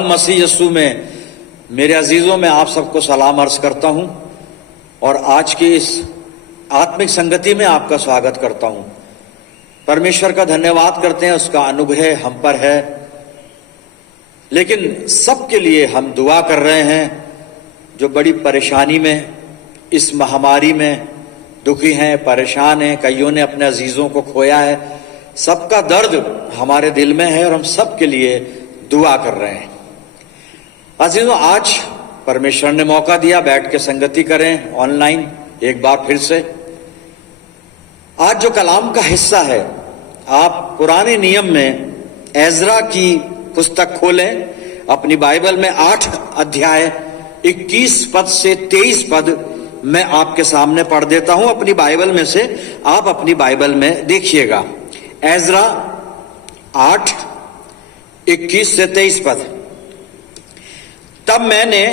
खुदावंद मसीह यस्सु में मेरे अजीजों में आप सबको सलाम अर्ज करता हूं और आज की इस आत्मिक संगति में आपका स्वागत करता हूं। परमेश्वर का धन्यवाद करते हैं, उसका अनुग्रह हम पर है, लेकिन सबके लिए हम दुआ कर रहे हैं जो बड़ी परेशानी में, इस महामारी में दुखी हैं, परेशान हैं। कईयों ने अपने अजीजों को खोया है। सबका दर्द हमारे दिल में है और हम सबके लिए दुआ कर रहे हैं। अजीजों, आज परमेश्वर ने मौका दिया बैठ के संगति करें ऑनलाइन एक बार फिर से। आज जो कलाम का हिस्सा है, आप पुराने नियम में एजरा की पुस्तक खोलें, अपनी बाइबल में 8 अध्याय 21 पद से 23 पद मैं आपके सामने पढ़ देता हूं अपनी बाइबल में से। आप अपनी बाइबल में देखिएगा। एजरा 8 21 से 23 पद। तब मैंने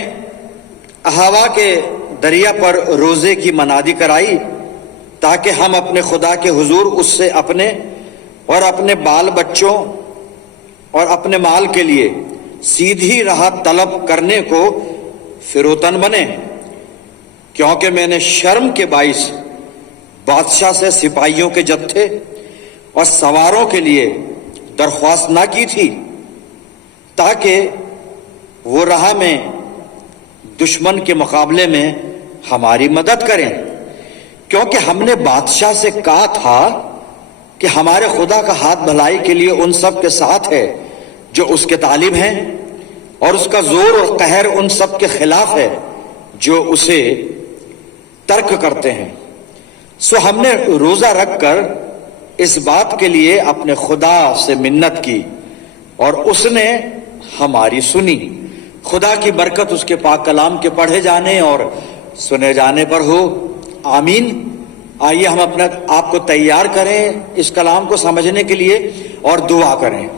अहावा के दरिया पर रोजे की मनादी कराई ताकि हम अपने खुदा के हुजूर उससे अपने और अपने बाल बच्चों और अपने माल के लिए सीधी राह तलब करने को फिरौतन बने, क्योंकि मैंने शर्म के बाइस बादशाह से सिपाहियों के जत्थे और सवारों के लिए दरख्वास्त ना की थी ताकि वो राह में दुश्मन के मुकाबले में हमारी मदद करें, क्योंकि हमने बादशाह से कहा था कि हमारे खुदा का हाथ भलाई के लिए उन सब के साथ है जो उसके तालिब हैं, और उसका जोर और कहर उन सब के खिलाफ है जो उसे तर्क करते हैं। सो हमने रोजा रखकर इस बात के लिए अपने खुदा से मिन्नत की और उसने हमारी सुनी। खुदा की बरकत उसके पाक कलाम के पढ़े जाने और सुने जाने पर हो, आमीन। आइए हम अपने आप को तैयार करें इस कलाम को समझने के लिए और दुआ करें।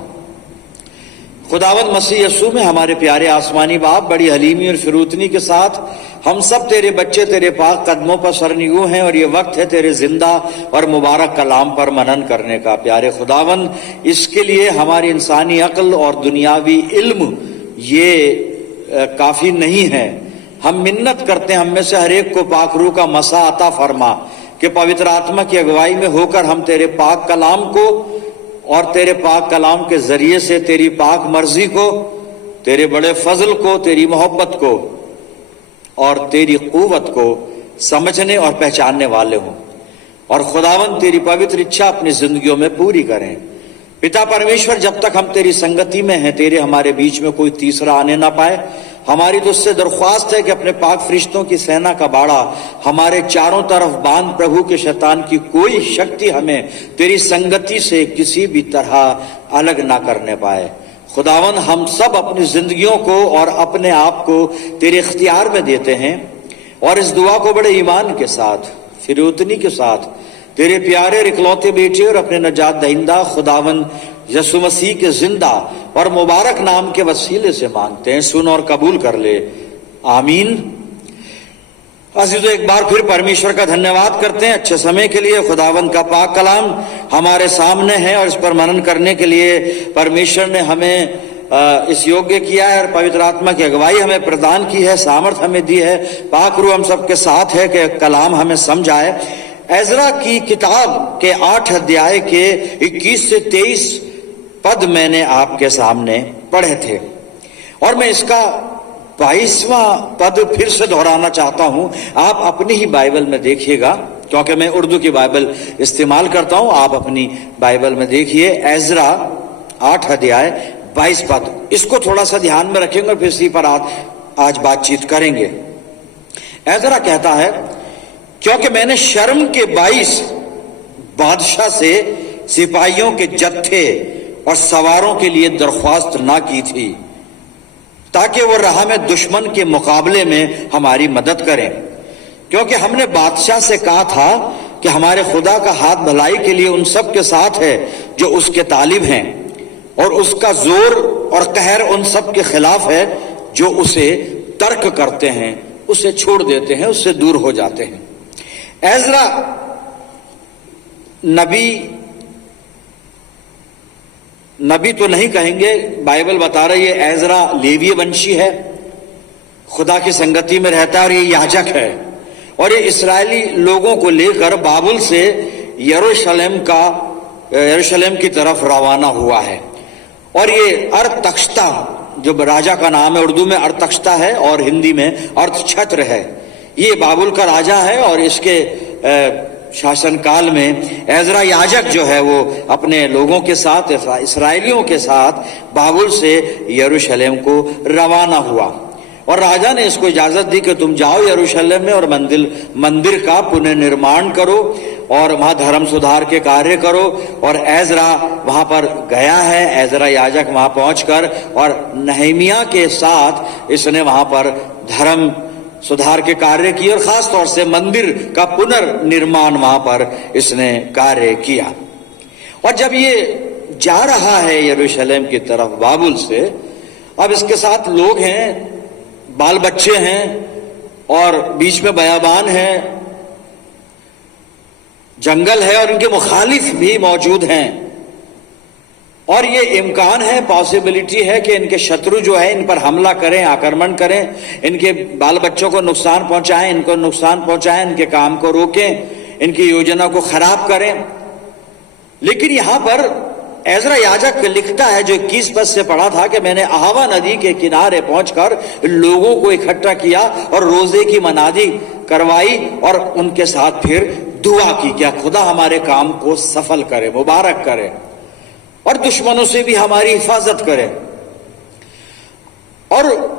खुदावंद मसीह यस्सु में हमारे प्यारे आसमानी बाप, बड़ी हलीमी और फिरूतनी के साथ हम सब तेरे बच्चे तेरे पाक कदमों पर सरनिगू हैं और ये वक्त है तेरे जिंदा और मुबारक कलाम पर मनन करने का। प्यारे खुदावंद, इसके लिए हमारी इंसानी अक्ल और दुनियावी इल्म ये काफी नहीं है। हम मिन्नत करते हैं, हम में से हर एक को पाक रूह का मसा अता फरमा कि पवित्र आत्मा की अगुवाई में होकर हम तेरे पाक कलाम को और तेरे पाक कलाम के जरिए से तेरी पाक मर्जी को, तेरे बड़े फजल को, तेरी मोहब्बत को और तेरी कुव्वत को समझने और पहचानने वाले हों, और खुदावंद तेरी पवित्र इच्छा अपनी जिंदगियों में पूरी करें। पिता परमेश्वर, जब तक हम तेरी संगति में हैं, तेरे हमारे बीच में कोई तीसरा आने ना पाए। हमारी तो उससे दरख्वास्त है कि अपने पाक फरिश्तों की सेना का बाड़ा हमारे चारों तरफ बांध, प्रभु के शैतान की कोई शक्ति हमें तेरी संगति से किसी भी तरह अलग ना करने पाए। खुदावन, हम सब अपनी जिंदगियों को और अपने आप को तेरे इख्तियार में देते हैं और इस दुआ को बड़े ईमान के साथ, फिरूतनी के साथ तेरे प्यारे इकलौते बेटे और अपने नजात दहिंदा खुदावन यीशु मसीह के जिंदा और मुबारक नाम के वसीले से मांगते हैं। सुन और कबूल कर ले, आमीन। अजीजों, एक बार फिर परमेश्वर का धन्यवाद करते हैं अच्छे समय के लिए। खुदावंद का पाक कलाम हमारे सामने है और इस पर मनन करने के लिए परमेश्वर ने हमें इस योग्य किया है और पवित्र आत्मा की अगुवाई हमें प्रदान की है, सामर्थ हमें दी है। पाक रूह हम सबके साथ है कि कलाम हमें समझाए। एजरा की किताब के 8 अध्याय के 21 से 23 पद मैंने आपके सामने पढ़े थे और मैं इसका 22वां पद फिर से दोहराना चाहता हूं। आप अपनी ही बाइबल में देखिएगा, क्योंकि मैं उर्दू की बाइबल इस्तेमाल करता हूं। आप अपनी बाइबल में देखिए, एजरा 8 अध्याय 22 पद। इसको थोड़ा सा ध्यान में रखेंगे, फिर इसी पर आज बातचीत करेंगे। एजरा कहता है, क्योंकि मैंने शर्म के बाइस बादशाह से सिपाहियों के जत्थे और सवारों के लिए दरख्वास्त ना की थी ताकि वो राह में दुश्मन के मुकाबले में हमारी मदद करें, क्योंकि हमने बादशाह से कहा था कि हमारे खुदा का हाथ भलाई के लिए उन सब के साथ है जो उसके तालिब हैं, और उसका जोर और कहर उन सब के खिलाफ है जो उसे तर्क करते हैं, उसे छोड़ देते हैं, उससे दूर हो जाते हैं। एजरा नबी नबी तो नहीं कहेंगे, बाइबल बता रही है एजरा लेवी वंशी है, खुदा की संगति में रहता है और ये याजक है, और ये इस्राएली लोगों को लेकर बाबुल से यरूशलेम की तरफ रवाना हुआ है। और ये अरतख्शता जो राजा का नाम है, उर्दू में अरतख्शता है और हिंदी में अर्थछत्र है, ये बाबुल का राजा है। और इसके शासनकाल में एजरा याजक जो है वो अपने लोगों के साथ, इसराइलियों के साथ बाबुल से यरूशलेम को रवाना हुआ और राजा ने इसको इजाजत दी कि तुम जाओ यरूशलेम में और मंदिर का पुनर्निर्माण करो और वहां धर्म सुधार के कार्य करो। और एजरा वहां पर गया है, एजरा याजक वहां पहुंचकर और नहमिया के साथ इसने वहां पर धर्म सुधार के कार्य किए और खास तौर से मंदिर का पुनर्निर्माण वहां पर इसने कार्य किया। और जब ये जा रहा है यरूशलेम की तरफ बाबुल से, अब इसके साथ लोग हैं, बाल बच्चे हैं और बीच में बयाबान है, जंगल है और इनके मुखालिफ भी मौजूद हैं। और ये इम्कान है, पॉसिबिलिटी है कि इनके शत्रु जो है इन पर हमला करें, आक्रमण करें, इनके बाल बच्चों को नुकसान पहुंचाएं, इनको नुकसान पहुंचाएं, इनके काम को रोकें, इनकी योजना को खराब करें। लेकिन यहां पर एजरा याजक लिखता है, जो 21 पद से पढ़ा था, कि मैंने अहावा नदी के किनारे पहुंचकर लोगों को इकट्ठा किया और रोजे की मनादी करवाई और उनके साथ फिर दुआ की, क्या खुदा हमारे काम को सफल करे, मुबारक करे और दुश्मनों से भी हमारी हिफाजत करे। और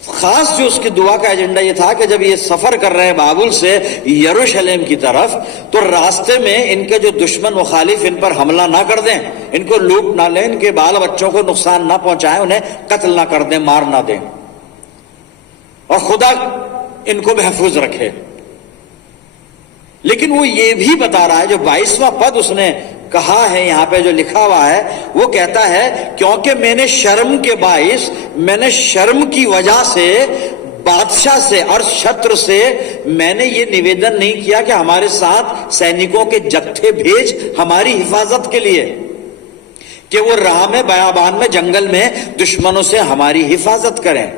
खास जो उसकी दुआ का एजेंडा ये था कि जब ये सफर कर रहे हैं बाबुल से यरूशलेम की तरफ, तो रास्ते में इनके जो दुश्मन मुखालिफ इन पर हमला ना कर दें, इनको लूट ना लें, इनके बाल बच्चों को नुकसान ना पहुंचाएं, उन्हें कत्ल ना कर दें, मार ना दें, और खुदा इनको महफूज रखे। लेकिन वो ये भी बता रहा है, जो 22वां पद उसने कहा है यहां पे जो लिखा हुआ है, वो कहता है क्योंकि मैंने शर्म की वजह से बादशाह से और शत्रु से मैंने ये निवेदन नहीं किया कि हमारे साथ सैनिकों के जत्थे भेज हमारी हिफाजत के लिए, कि वो राह में, बयाबान में, जंगल में दुश्मनों से हमारी हिफाजत करें।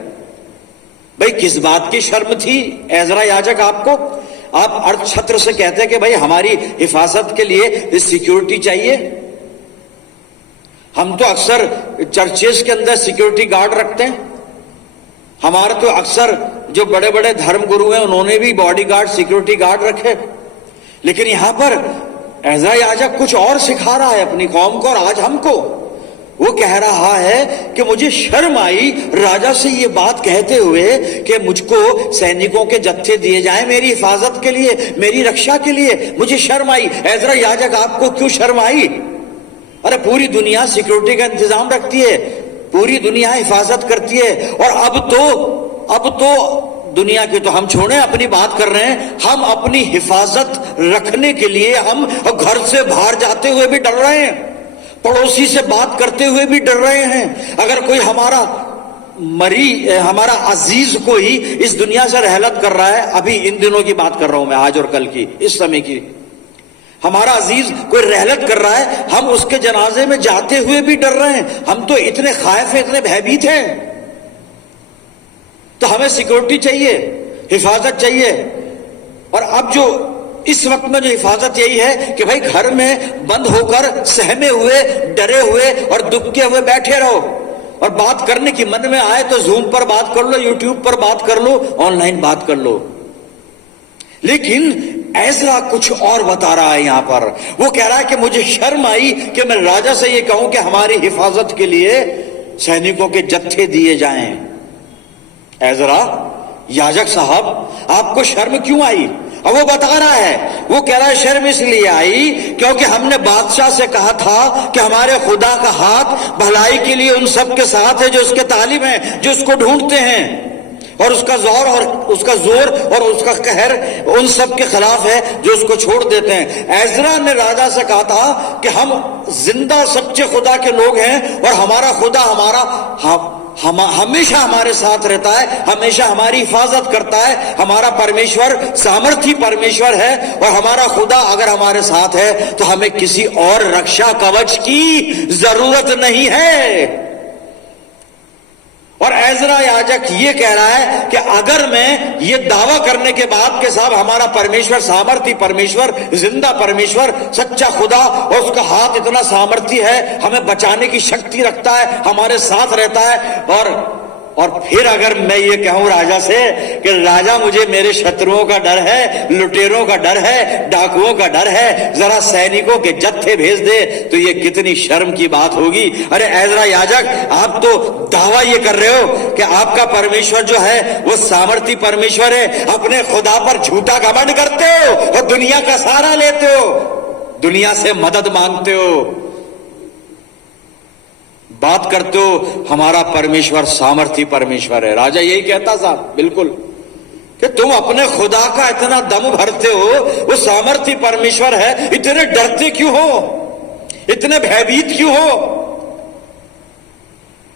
भाई किस बात की शर्म थी एजरा याजक आपको? आप अर्थछत्र से कहते हैं कि भाई हमारी हिफाजत के लिए सिक्योरिटी चाहिए। हम तो अक्सर चर्चेस के अंदर सिक्योरिटी गार्ड रखते हैं, हमारे तो अक्सर जो बड़े बड़े धर्म गुरु हैं उन्होंने भी बॉडीगार्ड, सिक्योरिटी गार्ड रखे। लेकिन यहां पर एजरा याजक कुछ और सिखा रहा है अपनी कौम को और आज हमको। वो कह रहा है कि मुझे शर्म आई राजा से ये बात कहते हुए कि मुझको सैनिकों के जत्थे दिए जाएं मेरी हिफाजत के लिए, मेरी रक्षा के लिए, मुझे शर्म आई। एजरा याजक आपको क्यों शर्म आई? अरे पूरी दुनिया सिक्योरिटी का इंतजाम रखती है, पूरी दुनिया हिफाजत करती है, और अब तो दुनिया की तो हम छोड़े, अपनी बात कर रहे हैं। हम अपनी हिफाजत रखने के लिए हम घर से बाहर जाते हुए भी डर रहे हैं, पड़ोसी से बात करते हुए भी डर रहे हैं। अगर कोई हमारा अजीज को ही इस दुनिया से रहलत कर रहा है, अभी इन दिनों की बात कर रहा हूं मैं, आज और कल की, इस समय की, हमारा अजीज कोई रहलत कर रहा है, हम उसके जनाजे में जाते हुए भी डर रहे हैं। हम तो इतने खौफ हैं, इतने भयभीत हैं। तो हमें सिक्योरिटी चाहिए, हिफाजत चाहिए। और अब जो इस वक्त में जो हिफाजत यही है कि भाई घर में बंद होकर सहमे हुए, डरे हुए और दुबके हुए बैठे रहो, और बात करने की मन में आए तो जूम पर बात कर लो, यूट्यूब पर बात कर लो, ऑनलाइन बात कर लो। लेकिन एजरा कुछ और बता रहा है यहां पर। वो कह रहा है कि मुझे शर्म आई कि मैं राजा से ये कहूं कि हमारी हिफाजत के लिए सैनिकों के जत्थे दिए जाएं। एजरा याजक साहब, आपको शर्म क्यों आई? अब वो बता रहा है, वो कह रहा है शर्म इसलिए आई क्योंकि हमने बादशाह से कहा था कि हमारे खुदा का हाथ भलाई के लिए उन सब के साथ है जो उसके तालिब हैं, जो उसको ढूंढते हैं, और उसका जोर और उसका कहर उन सब के खिलाफ है जो उसको छोड़ देते हैं। एजरा ने राजा से कहा था कि हम जिंदा सच्चे खुदा के लोग हैं और हमारा खुदा हमेशा हमारे साथ रहता है, हमेशा हमारी हिफाजत करता है। हमारा परमेश्वर सामर्थी परमेश्वर है और हमारा खुदा अगर हमारे साथ है तो हमें किसी और रक्षा कवच की जरूरत नहीं है। और एजरा याजक ये कह रहा है कि अगर मैं ये दावा करने के बाद के साहब हमारा परमेश्वर सामर्थी परमेश्वर, जिंदा परमेश्वर, सच्चा खुदा, और उसका हाथ इतना सामर्थी है, हमें बचाने की शक्ति रखता है, हमारे साथ रहता है, और फिर अगर मैं ये कहूं राजा से कि राजा मुझे मेरे शत्रुओं का डर है, लुटेरों का डर है, डाकुओं का डर है, जरा सैनिकों के जत्थे भेज दे, तो ये कितनी शर्म की बात होगी। अरे एजरा याजक, आप तो दावा ये कर रहे हो कि आपका परमेश्वर जो है वो सामर्थी परमेश्वर है, अपने खुदा पर झूठा घमंड करते हो और दुनिया का सहारा लेते हो, दुनिया से मदद मांगते हो, बात करते हो हमारा परमेश्वर सामर्थी परमेश्वर है। राजा यही कहता साहब, बिल्कुल, कि तुम अपने खुदा का इतना दम भरते हो, वो सामर्थी परमेश्वर है, इतने डरते क्यों हो, इतने भयभीत क्यों हो।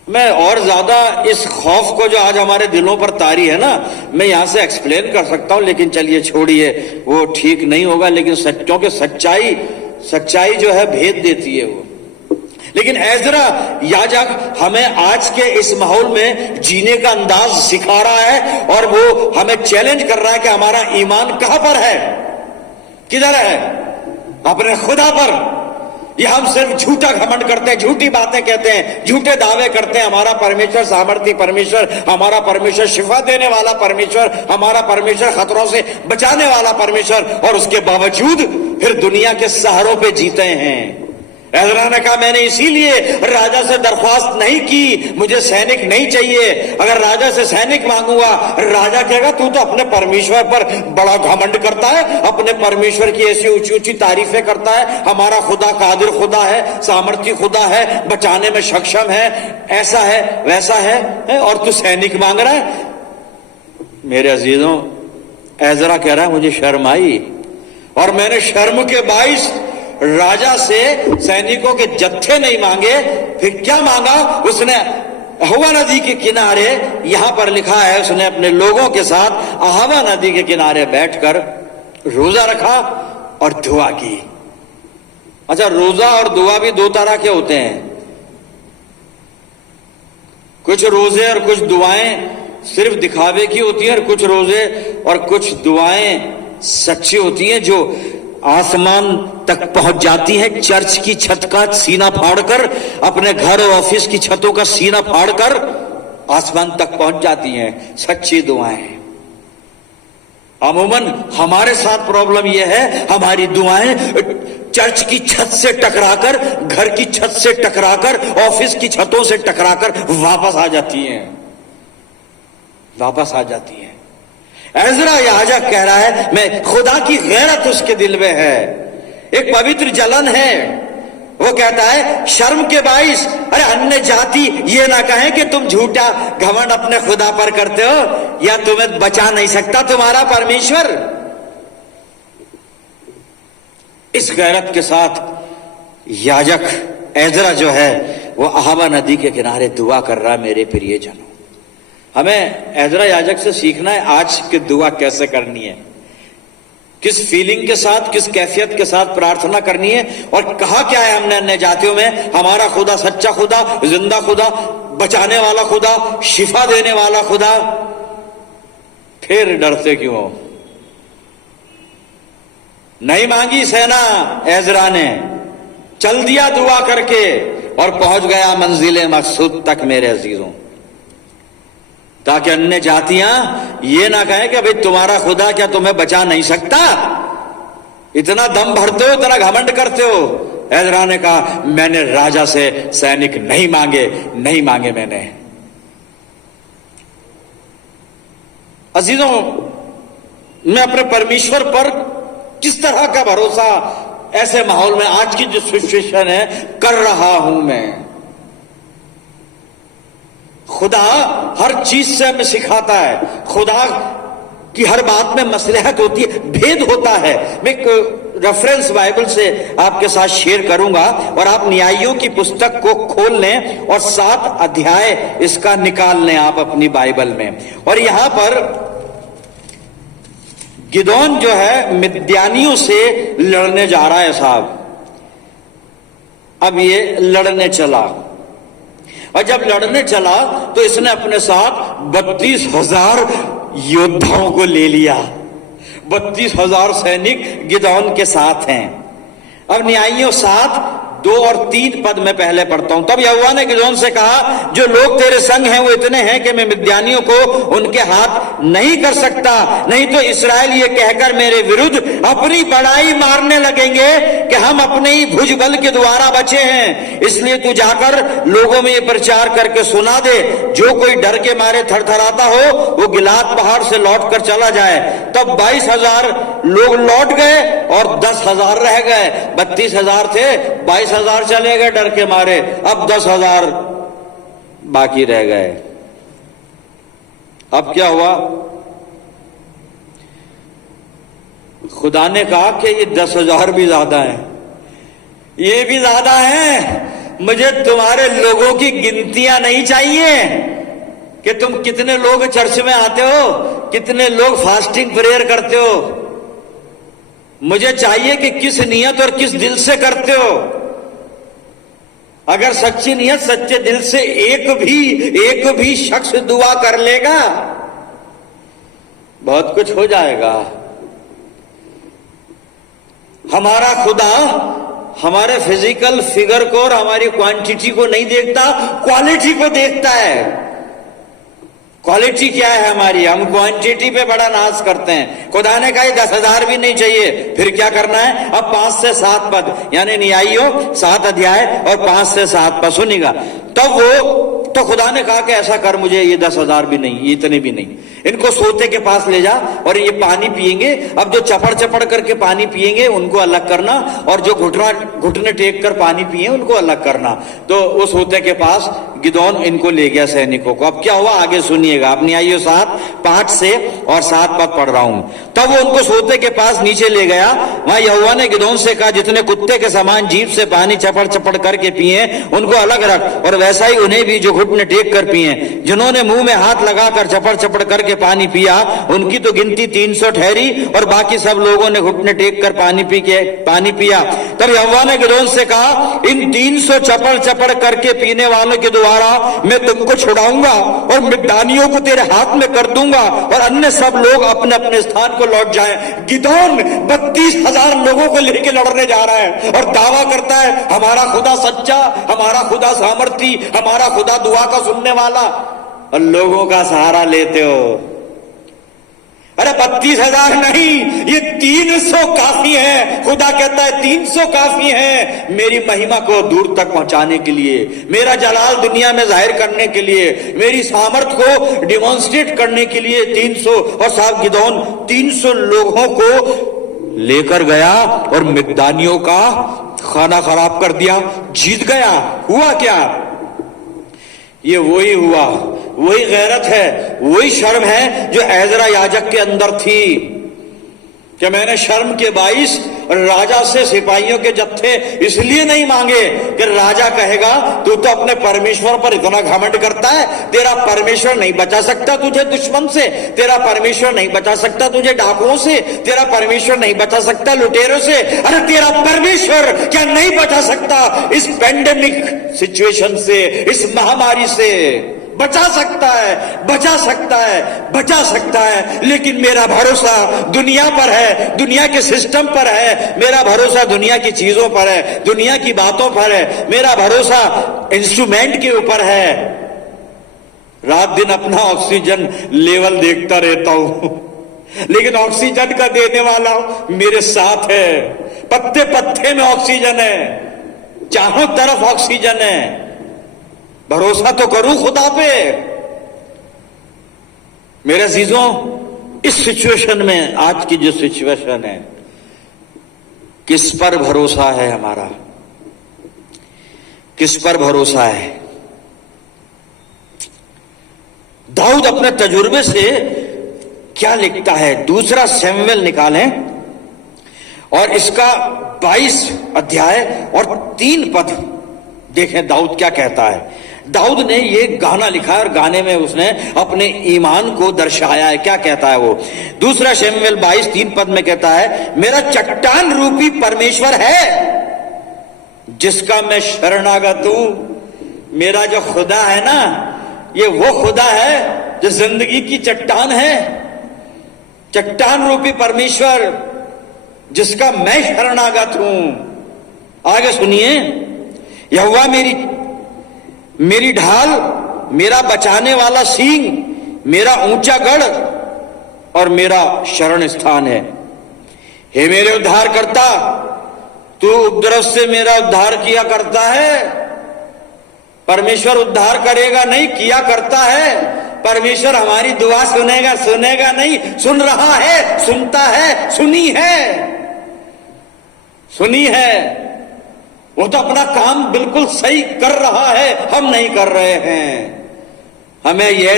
मैं और ज्यादा इस खौफ को जो आज हमारे दिलों पर तारी है ना, मैं यहां से एक्सप्लेन कर सकता हूं, लेकिन चलिए छोड़िए, वो ठीक नहीं होगा। लेकिन सच्चों के सच्चाई जो है भेद देती है वो। लेकिन एजरा याजक हमें आज के इस माहौल में जीने का अंदाज सिखा रहा है और वो हमें चैलेंज कर रहा है कि हमारा ईमान कहां पर है, किधर है, अपने खुदा पर। ये हम सिर्फ झूठा घमंड करते हैं, झूठी बातें कहते हैं, झूठे दावे करते हैं। हमारा परमेश्वर सामर्थी परमेश्वर, हमारा परमेश्वर शिफा देने वाला परमेश्वर, हमारा परमेश्वर खतरों से बचाने वाला परमेश्वर, और उसके बावजूद फिर दुनिया के शहरों पे जीते हैं। एजरा ने कहा मैंने इसीलिए राजा से दरख्वास्त नहीं की, मुझे सैनिक नहीं चाहिए। अगर राजा से सैनिक मांगूंगा, राजा कहेगा तू तो अपने परमेश्वर पर बड़ा घमंड करता है, अपने परमेश्वर की ऐसी ऊंची ऊंची तारीफें करता है, हमारा खुदा कादिर खुदा है, सामर्थी खुदा है, बचाने में सक्षम है, ऐसा है वैसा है, और तू सैनिक मांग रहा है। मेरे अजीजों, एजरा कह रहा है मुझे शर्म आई और मैंने शर्म के बाइस राजा से सैनिकों के जत्थे नहीं मांगे। फिर क्या मांगा उसने? अहवा नदी के किनारे, यहां पर लिखा है, उसने अपने लोगों के साथ अहवा नदी के किनारे बैठकर रोजा रखा और दुआ की। अच्छा, रोजा और दुआ भी दो तरह के होते हैं। कुछ रोजे और कुछ दुआएं सिर्फ दिखावे की होती हैं, और कुछ रोजे और कुछ दुआएं सच्ची होती हैं जो आसमान तक पहुंच जाती है। चर्च की छत का सीना फाड़कर, अपने घर और ऑफिस की छतों का सीना फाड़कर आसमान तक पहुंच जाती हैं सच्ची दुआएं। अमूमन हमारे साथ प्रॉब्लम यह है, हमारी दुआएं चर्च की छत से टकराकर, घर की छत से टकराकर, ऑफिस की छतों से टकराकर वापस आ जाती हैं। एजरा याजक कह रहा है मैं खुदा की गैरत उसके दिल में है, एक पवित्र जलन है। वो कहता है शर्म के बाइस, अरे अन्य जाति ये ना कहें कि तुम झूठा घमंड अपने खुदा पर करते हो, या तुम्हें बचा नहीं सकता तुम्हारा परमेश्वर। इस गैरत के साथ याजक एजरा जो है वो अहवा नदी के किनारे दुआ कर रहा है। मेरे प्रियजनों, हमें एजरा याजक से सीखना है आज की दुआ कैसे करनी है, किस फीलिंग के साथ, किस कैफियत के साथ प्रार्थना करनी है। और कहा क्या है हमने अन्य जातियों में? हमारा खुदा सच्चा खुदा, जिंदा खुदा, बचाने वाला खुदा, शिफा देने वाला खुदा। फिर डरते क्यों हो? नहीं मांगी सेना एजरा ने, चल दिया दुआ करके और पहुंच गया मंजिले मकसूद तक मेरे अजीजों, ताकि अन्य जातियां ये ना कहें कि भाई तुम्हारा खुदा क्या तुम्हें बचा नहीं सकता, इतना दम भरते हो, इतना घमंड करते हो। एजरा ने कहा मैंने राजा से सैनिक नहीं मांगे मैंने। अजीजों, मैं अपने परमेश्वर पर किस तरह का भरोसा ऐसे माहौल में, आज की जो सिचुएशन है, कर रहा हूं मैं। खुदा हर चीज से हमें सिखाता है, खुदा की हर बात में मसलहत होती है, भेद होता है। मैं रेफरेंस बाइबल से आपके साथ शेयर करूंगा, और आप न्यायियों की पुस्तक को खोल लें और 7 अध्याय इसका निकाल लें आप अपनी बाइबल में। और यहां पर गिदोन जो है मिद्यानियों से लड़ने जा रहा है साहब। अब ये लड़ने चला, और जब लड़ने चला तो इसने अपने साथ 32,000 योद्धाओं को ले लिया। 32,000 सैनिक गिदोन के साथ हैं। अब न्यायियों 7, 2 और 3 पद में पहले पढ़ता हूं। तब यहोवा ने गिदोन से कहा, जो लोग तेरे संग हैं वो इतने हैं कि मैं मिद्यानियों को उनके हाथ नहीं कर सकता, नहीं तो इस्राएल ये कहकर मेरे विरुद्ध अपनी बड़ाई मारने लगेंगे कि हम अपने ही भुजबल के द्वारा बचे हैं। इसलिए तू जाकर लोगों में ये प्रचार करके सुना दे, जो कोई डर के मारे थरथराता हो वो गिलाद पहाड़ से लौट कर चला जाए। तब 22,000 लोग लौट गए और 10,000 रह गए। 32,000 थे, 22,000 चले गए डर के मारे, अब 10,000 बाकी रह गए। अब क्या हुआ? खुदा ने कहा कि ये 10,000 भी ज्यादा है, ये भी ज्यादा है। मुझे तुम्हारे लोगों की गिनतियां नहीं चाहिए कि तुम कितने लोग चर्च में आते हो, कितने लोग फास्टिंग प्रेयर करते हो। मुझे चाहिए कि किस नियत और किस दिल से करते हो। अगर सच्ची नियत, सच्चे दिल से एक भी शख्स दुआ कर लेगा, बहुत कुछ हो जाएगा। हमारा खुदा हमारे फिजिकल फिगर को और हमारी क्वांटिटी को नहीं देखता, क्वालिटी को देखता है। क्वालिटी क्या है हमारी? हम क्वांटिटी पे बड़ा नाज करते हैं। खुदा ने कहा 10,000 भी नहीं चाहिए, फिर क्या करना है? अब 5 से 7 पद, यानी न्यायियों 7 अध्याय और 5 से 7 पद सुनिएगा। तब तो खुदा ने कहा कि ऐसा कर, मुझे ये 10,000 भी नहीं, इतने भी नहीं, इनको सोते के पास ले जा और ये पानी पिएंगे। अब जो चपड़ चपड़ करके पानी पिएंगे उनको अलग करना, और जो घुटने टेक कर पानी पिए उनको अलग करना। तो वो सोते के पास गिदोन इनको ले गया सैनिकों को। अब क्या हुआ आगे सुनिएगा। आप न्यायियों 7, 5 से और 7 पद पढ़ रहा हूं। तब वो उनको सोते के पास नीचे ले गया। वहां यहोवा ने गिदोन से कहा, जितने कुत्ते के समान जीभ से पानी चपड़ चपड़ करके पिए उनको अलग रख, और वैसा ही उन्हें भी जो घुटने टेक कर पिए। जिन्होंने मुंह में हाथ लगाकर चपड़ चपड़ करके पानी पिया, उनकी तो गिनती 300 ठहरी, और बाकी सब लोगों ने घुटने टेक कर पानी पिया। तब यहोवा ने गिदोन से कहा, इन 300 चपड़ चपड़ करके पीने वालों के द्वारा मैं तुमको छुड़ाऊंगा और मिद्यानियों को तेरे हाथ में कर दूंगा, और अन्य सब लोग अपने अपने स्थान को लौट जाएं। गिदोन 32,000 लोगों को लेकर लड़ने जा रहा है और दावा करता है, हमारा खुदा सच्चा, हमारा खुदा सामर्थी, हमारा खुदा दुआ का सुनने वाला, और लोगों का सहारा लेते हो। अरे 32,000 नहीं, ये 300 काफी है। खुदा कहता है 300 काफी है मेरी महिमा को दूर तक पहुंचाने के लिए, मेरा जलाल दुनिया में जाहिर करने के लिए, मेरी सामर्थ को डिमॉन्स्ट्रेट करने के लिए 300। और साहब गिदोन 300 लोगों को लेकर गया और मिद्यानियों का खाना खराब कर दिया, जीत गया। हुआ क्या? ये वही हुआ, वही गैरत है, वही शर्म है जो एजरा याजक के अंदर थी, कि मैंने शर्म के 22 राजा से सिपाहियों के जत्थे इसलिए नहीं मांगे कि राजा कहेगा तू तो अपने परमेश्वर पर इतना घमंड करता है, तेरा परमेश्वर नहीं बचा सकता तुझे दुश्मन से, तेरा परमेश्वर नहीं बचा सकता तुझे डाकुओं से, तेरा परमेश्वर नहीं बचा सकता लुटेरों से। अरे तेरा परमेश्वर क्या नहीं बचा सकता इस पेंडेमिक सिचुएशन से, इस महामारी से? बचा सकता है, बचा सकता है, बचा सकता है, लेकिन मेरा भरोसा दुनिया पर है, दुनिया के सिस्टम पर है, मेरा भरोसा दुनिया की चीजों पर है, दुनिया की बातों पर है, मेरा भरोसा इंस्ट्रूमेंट के ऊपर है। रात दिन अपना ऑक्सीजन लेवल देखता रहता हूं, लेकिन ऑक्सीजन का देने वाला मेरे साथ है। पत्ते पत्ते में ऑक्सीजन है, चारों तरफ ऑक्सीजन है। भरोसा तो करूं खुदा पे। मेरे अजीजों, इस सिचुएशन में, आज की जो सिचुएशन है, किस पर भरोसा है हमारा? किस पर भरोसा है? दाऊद अपने तजुर्बे से क्या लिखता है? 2 शमूएल निकालें और इसका 22 अध्याय और 3 पद देखें दाऊद क्या कहता है। दाऊद ने ये गाना लिखा है और गाने में उसने अपने ईमान को दर्शाया है। क्या कहता है वो? दूसरा शमूएल 22:3 पद में कहता है, मेरा चट्टान रूपी परमेश्वर है जिसका मैं शरणागत हूं। मेरा जो खुदा है ना, ये वो खुदा है जो जिंदगी की चट्टान है, चट्टान रूपी परमेश्वर जिसका मैं शरणागत हूं। आगे सुनिए, यहोवा मेरी ढाल, मेरा बचाने वाला सींग, मेरा ऊंचा गढ़ और मेरा शरण स्थान है। हे मेरे उद्धार करता, तू उपद्रव से मेरा उद्धार किया करता है। परमेश्वर उद्धार करेगा नहीं, किया करता है। परमेश्वर हमारी दुआ सुनेगा नहीं, सुन रहा है, सुनता है, सुनी है। वो तो अपना काम बिल्कुल सही कर रहा है, हम नहीं कर रहे हैं। हमें ये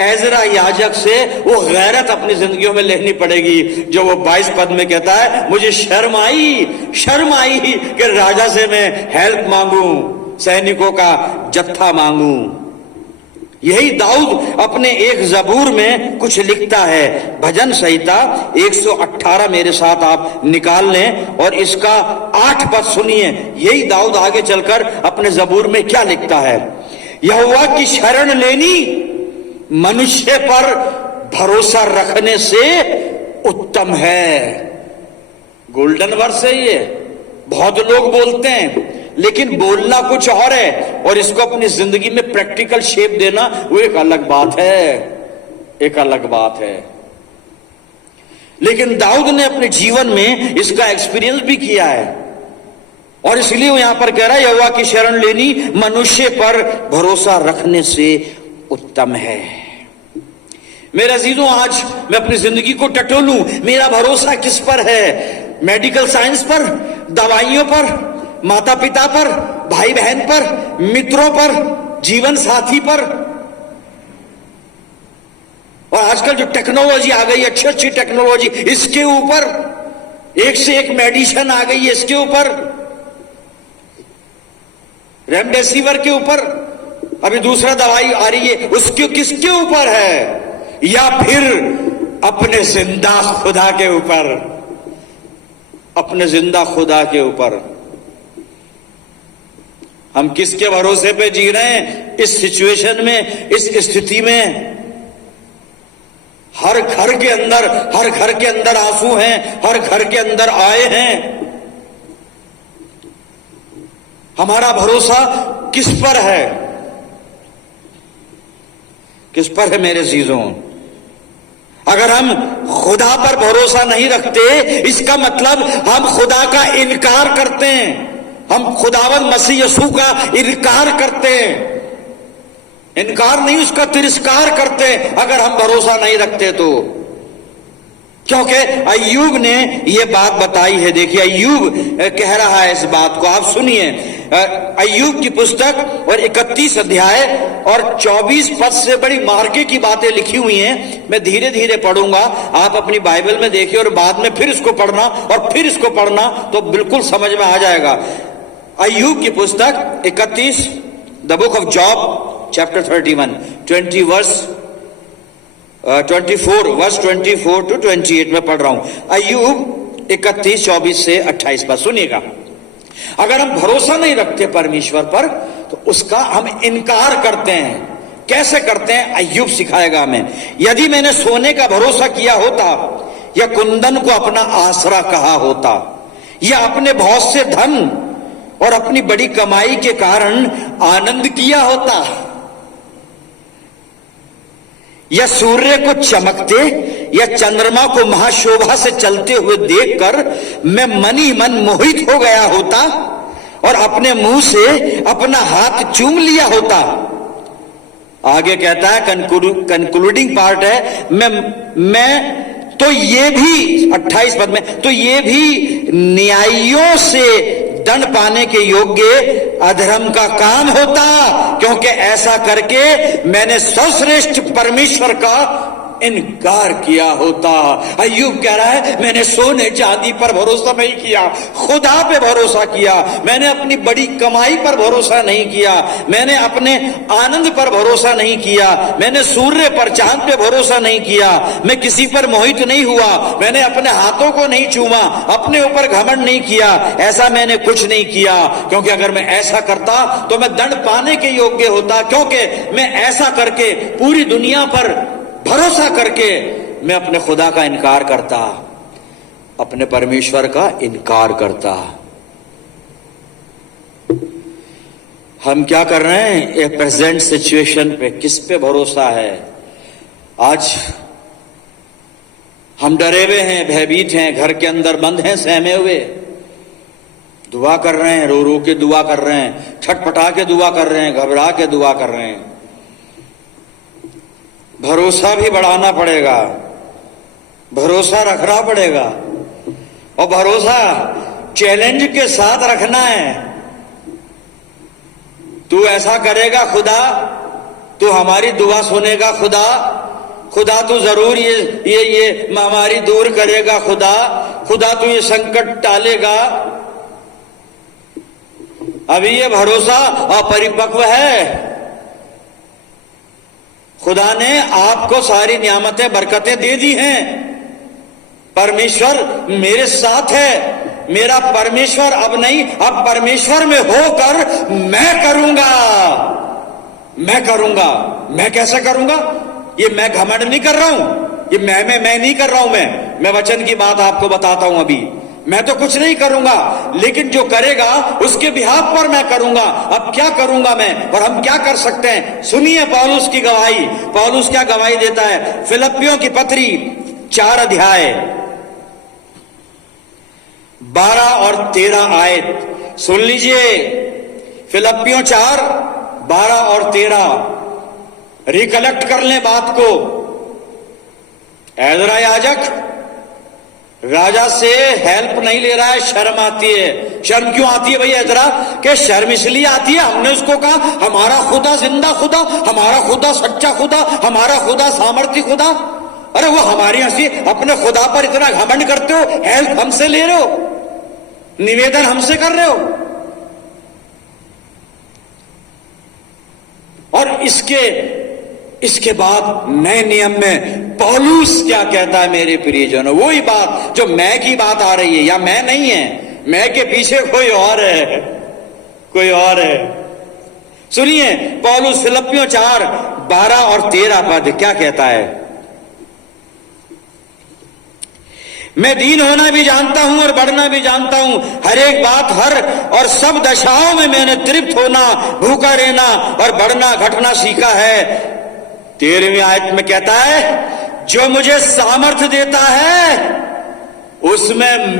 एजरा याजक से वो गैरत अपनी जिंदगियों में लेनी पड़ेगी जो वो 22 पद में कहता है, मुझे शर्म आई कि राजा से मैं हेल्प मांगू, सैनिकों का जत्था मांगू। यही दाऊद अपने एक जबूर में कुछ लिखता है। भजन संहिता 118 मेरे साथ आप निकाल लें और इसका 8 पद सुनिए। यही दाऊद आगे चलकर अपने जबूर में क्या लिखता है। यहोवा की शरण लेनी मनुष्य पर भरोसा रखने से उत्तम है। गोल्डन वर्स है ये। बहुत लोग बोलते हैं, लेकिन बोलना कुछ और है और इसको अपनी जिंदगी में प्रैक्टिकल शेप देना वो एक अलग बात है, लेकिन दाऊद ने अपने जीवन में इसका एक्सपीरियंस भी किया है और इसलिए वो यहां पर कह रहा है, यहोवा की शरण लेनी मनुष्य पर भरोसा रखने से उत्तम है। मेरे अजीजों, आज मैं अपनी जिंदगी को टटोलूं, मेरा भरोसा किस पर है? मेडिकल साइंस पर, दवाइयों पर, माता पिता पर, भाई बहन पर, मित्रों पर, जीवन साथी पर? और आजकल जो टेक्नोलॉजी आ गई, अच्छी टेक्नोलॉजी, इसके ऊपर एक से एक मेडिसिन आ गई है, इसके ऊपर रेमडेसिविर के ऊपर अभी दूसरा दवाई आ रही है, उसके किसके ऊपर है? या फिर अपने जिंदा खुदा के ऊपर, अपने जिंदा खुदा के ऊपर। हम किसके भरोसे पे जी रहे हैं इस सिचुएशन में, इस स्थिति में? हर घर के अंदर आंसू हैं, हर घर के अंदर आए हैं। हमारा भरोसा किस पर है? किस पर है मेरे अजीजों? अगर हम खुदा पर भरोसा नहीं रखते, इसका मतलब हम खुदा का इनकार करते हैं, हम खुदावंद मसीह यीशु का इनकार करते हैं। इनकार नहीं, उसका तिरस्कार करते हैं अगर हम भरोसा नहीं रखते तो। क्योंकि अय्यूब ने यह बात बताई है। देखिए अय्यूब कह रहा है इस बात को, आप सुनिए। अय्यूब की पुस्तक और 31 अध्याय और 24 पद से बड़ी मार्के की बातें लिखी हुई हैं। मैं धीरे धीरे पढ़ूंगा, आप अपनी बाइबल में देखिए और बाद में फिर इसको पढ़ना और फिर इसको पढ़ना, तो बिल्कुल समझ में आ जाएगा। अय्यूब की पुस्तक 31, the book of Job chapter 31, 24 verse 24 to 28 में पढ़ रहा हूं। अय्यूब 31, 24 से 28 पर सुनिएगा। अगर हम भरोसा नहीं रखते परमेश्वर पर तो उसका हम इनकार करते हैं। कैसे करते हैं? अय्यूब सिखाएगा हमें। यदि मैंने सोने का भरोसा किया होता या कुंदन को अपना आसरा कहा होता, या अपने बहुत से धन और अपनी बड़ी कमाई के कारण आनंद किया होता, या सूर्य को चमकते या चंद्रमा को महाशोभा से चलते हुए देखकर मैं मन ही मन मोहित हो गया होता और अपने मुंह से अपना हाथ चूम लिया होता। आगे कहता है, कंक्लूडिंग पार्ट है, मैं तो ये भी 28 पद में, तो ये भी न्यायियों से दंड पाने के योग्य अधर्म का काम होता, क्योंकि ऐसा करके मैंने सर्वश्रेष्ठ परमेश्वर का इनकार किया होता। अय्यूब कह रहा है मैंने सोने चांदी पर भरोसा नहीं किया, खुदा पे भरोसा किया। मैंने अपनी बड़ी कमाई पर भरोसा नहीं किया, मैंने अपने आनंद पर भरोसा नहीं किया, मैंने सूर्य पर चांद पे भरोसा नहीं किया, मैं किसी पर मोहित नहीं हुआ, मैंने अपने हाथों को नहीं चूमा, अपने ऊपर घमंड नहीं किया। ऐसा मैंने कुछ नहीं किया, क्योंकि अगर मैं ऐसा करता तो मैं दंड पाने के योग्य होता, क्योंकि मैं ऐसा करके पूरी दुनिया पर भरोसा करके मैं अपने खुदा का इनकार करता, अपने परमेश्वर का इनकार करता। हम क्या कर रहे हैं एक प्रेजेंट सिचुएशन पे, किस पे भरोसा है? आज हम डरे हुए हैं, भयभीत हैं, घर के अंदर बंद हैं, सहमे हुए, दुआ कर रहे हैं, रो रो के दुआ कर रहे हैं, छटपटा के दुआ कर रहे हैं, घबरा के दुआ कर रहे हैं। भरोसा भी बढ़ाना पड़ेगा, भरोसा रखना पड़ेगा, और भरोसा चैलेंज के साथ रखना है। तू ऐसा करेगा खुदा, तू हमारी दुआ सुनेगा खुदा, खुदा तू जरूर ये महामारी दूर करेगा खुदा, खुदा तू ये संकट टालेगा। अभी ये भरोसा अपरिपक्व है। खुदा ने आपको सारी नियामतें बरकतें दे दी हैं। परमेश्वर मेरे साथ है, मेरा परमेश्वर अब नहीं, अब परमेश्वर में होकर मैं करूंगा, मैं करूंगा। मैं कैसे करूंगा? ये मैं घमंड नहीं कर रहा हूं, ये मैं नहीं कर रहा हूं। मैं वचन की बात आपको बताता हूं। अभी मैं तो कुछ नहीं करूंगा, लेकिन जो करेगा उसके बिहाफ पर मैं करूंगा। अब क्या करूंगा मैं, और हम क्या कर सकते हैं? सुनिए पौलुस की गवाही। पौलुस क्या गवाही देता है? फिलिप्पियों की पत्री 4 अध्याय 12 और 13 आयत सुन लीजिए। फिलिप्पियों 4 12 और 13 रिकलेक्ट कर लें बात को। एजरा याजक राजा से हेल्प नहीं ले रहा है, शर्म आती है। शर्म क्यों आती है भाई एजरा? कि शर्म इसलिए आती है, हमने उसको कहा हमारा खुदा जिंदा खुदा, हमारा खुदा सच्चा खुदा, हमारा खुदा सामर्थ्य खुदा। अरे वो हमारी हंसी, अपने खुदा पर इतना घमंड करते हो, हेल्प हमसे ले रहे हो, निवेदन हमसे कर रहे हो। और इसके बाद नए नियम में पौलुस क्या कहता है मेरे प्रियजनों? वही बात जो मैं की बात आ रही है, या मैं नहीं है, मैं के पीछे कोई और है, कोई और है। सुनिए पौलुस फिलिप्पियों 4 12 और 13 पद क्या कहता है? मैं दीन होना भी जानता हूं और बढ़ना भी जानता हूं, हर एक बात हर और सब दशाओं में मैंने तृप्त होना, भूखा रहना और बढ़ना घटना सीखा है। 13वीं आयत में कहता है जो मुझे सामर्थ्य देता है उसमें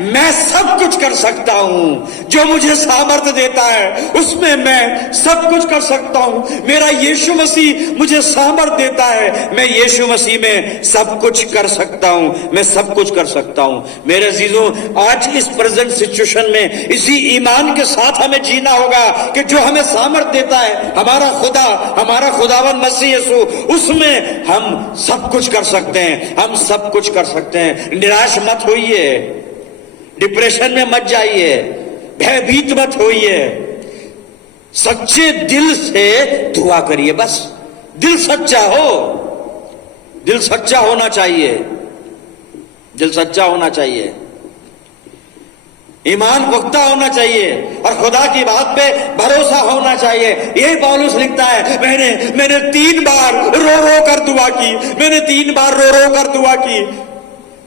मैं सब कुछ कर सकता हूं। जो मुझे सामर्थ्य देता है उसमें मैं सब कुछ कर सकता हूं। मेरा यीशु मसीह मुझे सामर्थ्य देता है, मैं यीशु मसीह में सब कुछ कर सकता हूं, मैं सब कुछ कर सकता हूं। मेरे अजीजों, आज इस प्रेजेंट सिचुएशन में इसी ईमान के साथ हमें जीना होगा कि जो हमें सामर्थ्य देता है हमारा खुदा, हमारा खुदावन मसीह यीशु, उसमें हम सब कुछ कर सकते हैं, हम सब कुछ कर सकते हैं। निराश मत होइए, डिप्रेशन में मत जाइए, भयभीत मत होइए, सच्चे दिल से दुआ करिए। बस दिल सच्चा हो, दिल सच्चा होना चाहिए, दिल सच्चा होना चाहिए, ईमान पुख्ता होना चाहिए और खुदा की बात पे भरोसा होना चाहिए। यही पौलुस लिखता है मैंने 3 बार रो रो कर दुआ की, मैंने 3 बार रो रो कर दुआ की,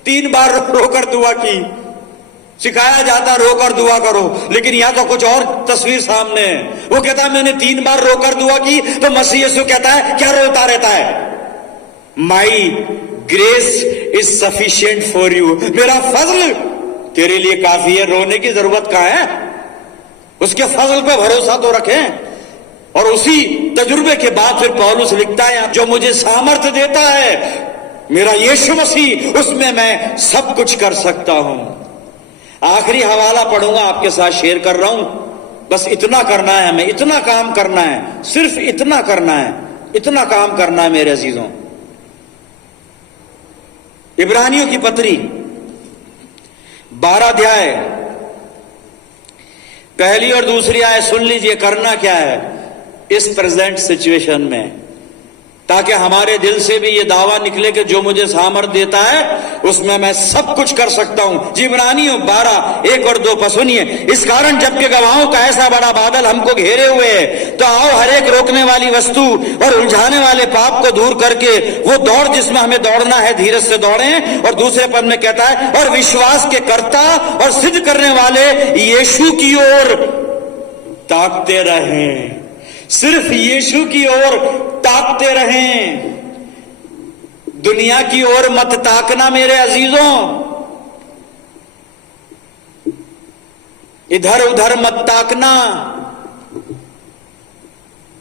3 बार रोकर दुआ की। सिखाया जाता रोकर दुआ करो, लेकिन यहां तो कुछ और तस्वीर सामने है। वो कहता है मैंने 3 बार रोकर दुआ की, तो मसीह यीशु कहता है क्या रोता रहता है? माई grace is sufficient for you, मेरा फजल तेरे लिए काफी है। रोने की जरूरत कहां है? उसके फजल पे भरोसा तो रखें। और उसी तजुर्बे के बाद फिर पौलुस लिखता है जो मुझे सामर्थ्य देता है मेरा यीशु मसीह, उसमें मैं सब कुछ कर सकता हूं। आखिरी हवाला पढ़ूंगा, आपके साथ शेयर कर रहा हूं। बस इतना करना है, हमें इतना काम करना है, सिर्फ इतना करना है, इतना काम करना है मेरे अजीजों। इब्रानियों की पत्री 12 अध्याय पहली और दूसरी आयत सुन लीजिए। करना क्या है इस प्रेजेंट सिचुएशन में, ताकि हमारे दिल से भी ये दावा निकले कि जो मुझे सामर्थ देता है उसमें मैं सब कुछ कर सकता हूं। जी इब्रानियों 12 1 और 2 पर सुनिए। इस कारण जबकि गवाहों का ऐसा बड़ा बादल हमको घेरे हुए है, तो आओ हर एक रोकने वाली वस्तु और उलझाने वाले पाप को दूर करके वो दौड़ जिसमें हमें दौड़ना है धीरज से दौड़ें। और दूसरे पद में कहता है और विश्वास के कर्ता और सिद्ध करने वाले यीशु की ओर ताकते रहें। सिर्फ यीशु की ओर ताकते रहें, दुनिया की ओर मत ताकना मेरे अजीजों, इधर उधर मत ताकना।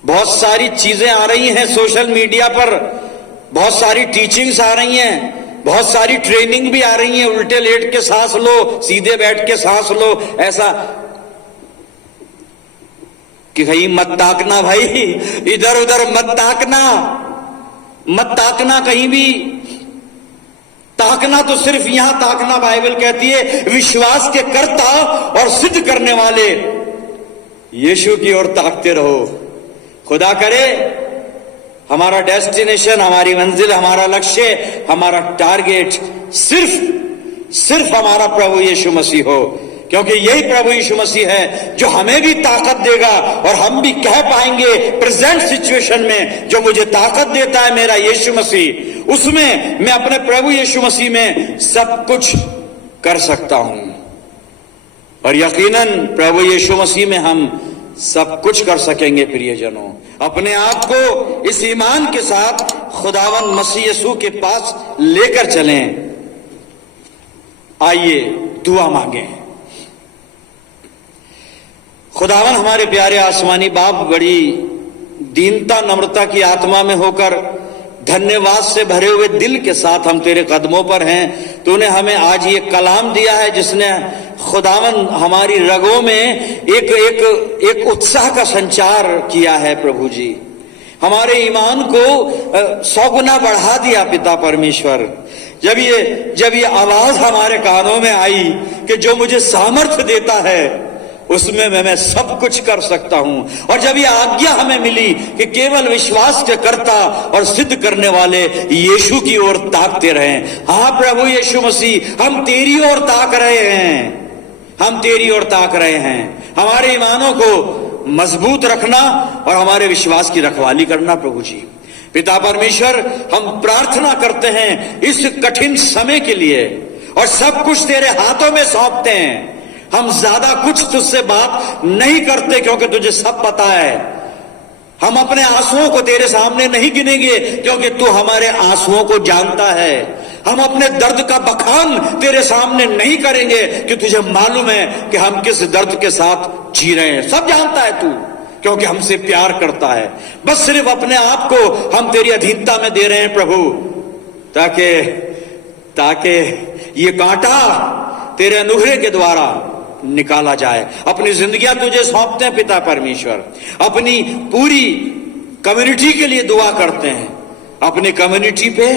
बहुत सारी चीजें आ रही हैं सोशल मीडिया पर, बहुत सारी टीचिंग्स आ रही हैं, बहुत सारी ट्रेनिंग भी आ रही है। उल्टे लेट के सांस लो, सीधे बैठ के सांस लो, ऐसा कि कहीं मत ताकना भाई, इधर उधर मत ताकना, मत ताकना कहीं भी। ताकना तो सिर्फ यहां ताकना, बाइबल कहती है विश्वास के कर्ता और सिद्ध करने वाले यीशु की ओर ताकते रहो। खुदा करे हमारा डेस्टिनेशन, हमारी मंजिल, हमारा लक्ष्य, हमारा टारगेट सिर्फ हमारा प्रभु यीशु मसीह हो, क्योंकि यही प्रभु यीशु मसीह है जो हमें भी ताकत देगा और हम भी कह पाएंगे प्रेजेंट सिचुएशन में जो मुझे ताकत देता है मेरा यीशु मसीह, उसमें मैं अपने प्रभु यीशु मसीह में सब कुछ कर सकता हूं। और यकीनन प्रभु यीशु मसीह में हम सब कुछ कर सकेंगे। प्रियजनों, अपने आप को इस ईमान के साथ खुदावन मसीह यीशु के पास लेकर चलें। आइए दुआ मांगे। खुदावन हमारे प्यारे आसमानी बाप, बड़ी दीनता नम्रता की आत्मा में होकर धन्यवाद से भरे हुए दिल के साथ हम तेरे कदमों पर हैं। तूने हमें आज ये कलाम दिया है जिसने खुदावन हमारी रगों में एक उत्साह का संचार किया है। प्रभु जी, हमारे ईमान को 100 गुना बढ़ा दिया पिता परमेश्वर। जब ये आवाज हमारे कानों में आई कि जो मुझे सामर्थ्य देता है उसमें मैं सब कुछ कर सकता हूं, और जब ये आज्ञा हमें मिली कि केवल विश्वास के कर्ता और सिद्ध करने वाले यीशु की ओर ताकते रहें। हाँ प्रभु यीशु मसीह, हम तेरी ओर ताक रहे हैं, हम तेरी ओर ताक रहे हैं। हमारे ईमानों को मजबूत रखना और हमारे विश्वास की रखवाली करना। प्रभु जी पिता परमेश्वर, हम प्रार्थना करते हैं इस कठिन समय के लिए और सब कुछ तेरे हाथों में सौंपते हैं। हम ज्यादा कुछ तुझसे बात नहीं करते क्योंकि तुझे सब पता है। हम अपने आंसुओं को तेरे सामने नहीं गिनेंगे क्योंकि तू हमारे आंसुओं को जानता है। हम अपने दर्द का बखान तेरे सामने नहीं करेंगे कि तुझे मालूम है कि हम किस दर्द के साथ जी रहे हैं। सब जानता है तू, क्योंकि हमसे प्यार करता है। बस सिर्फ अपने आप को हम तेरी अधीनता में दे रहे हैं प्रभु, ताकि ये कांटा तेरे अनुग्रह के द्वारा निकाला जाए। अपनी जिंदगियां तुझे सौंपते हैं पिता परमेश्वर। अपनी पूरी कम्युनिटी के लिए दुआ करते हैं। अपनी कम्युनिटी पे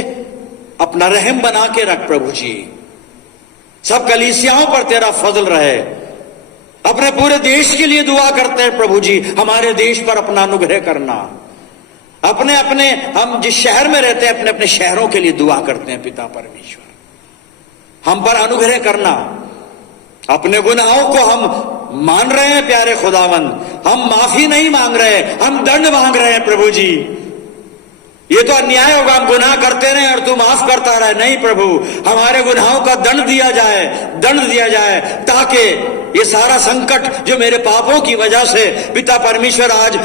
अपना रहम बना के रख प्रभु जी। सब कलीसियाओं पर तेरा फजल रहे। अपने पूरे देश के लिए दुआ करते हैं प्रभु जी, हमारे देश पर अपना अनुग्रह करना। अपने अपने हम जिस शहर में रहते हैं अपने अपने शहरों के लिए दुआ करते हैं पिता परमेश्वर, हम पर अनुग्रह करना। अपने गुनाहों को हम मान रहे हैं प्यारे खुदावन, हम माफी नहीं मांग रहे, हम दंड मांग रहे हैं प्रभु जी। ये तो अन्याय होगा हम गुनाह करते रहे और तू माफ करता रहे। नहीं प्रभु, हमारे गुनाहों का दंड दिया जाए ताकि ये सारा संकट जो मेरे पापों की वजह से पिता परमेश्वर आज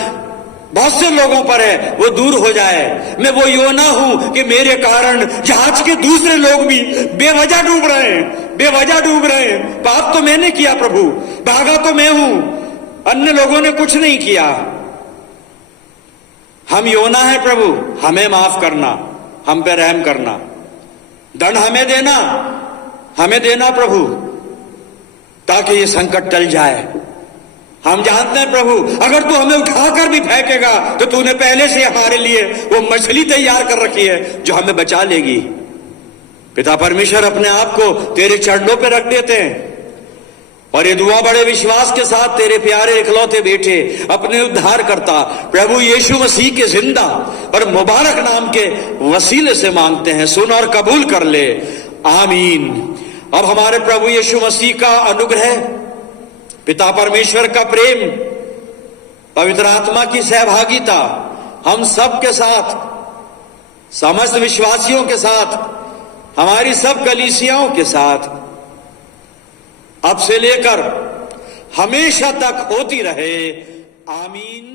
बहुत से लोगों पर है वो दूर हो जाए। मैं वो योना हूं कि मेरे कारण जहाज के दूसरे लोग भी बेवजह डूब रहे हैं। पाप तो मैंने किया प्रभु, भागा तो मैं हूं, अन्य लोगों ने कुछ नहीं किया। हम योना है प्रभु, हमें माफ करना, हम पे रहम करना, दंड हमें देना प्रभु, ताकि ये संकट टल जाए। हम जानते हैं प्रभु, अगर तू हमें उठाकर भी फेंकेगा तो तूने पहले से हमारे लिए वो मछली तैयार कर रखी है जो हमें बचा लेगी। पिता परमेश्वर अपने आप को तेरे चरणों पे रख देते हैं और ये दुआ बड़े विश्वास के साथ तेरे प्यारे इकलौते बेटे अपने उद्धार करता प्रभु यीशु मसीह के जिंदा और मुबारक नाम के वसीले से मांगते हैं। सुन और कबूल कर ले, आमीन। अब हमारे प्रभु यीशु मसीह का अनुग्रह, पिता परमेश्वर का प्रेम, पवित्र आत्मा की सहभागिता हम सब के साथ, समस्त विश्वासियों के साथ, हमारी सब कलीसियाओं के साथ अब से लेकर हमेशा तक होती रहे, आमीन।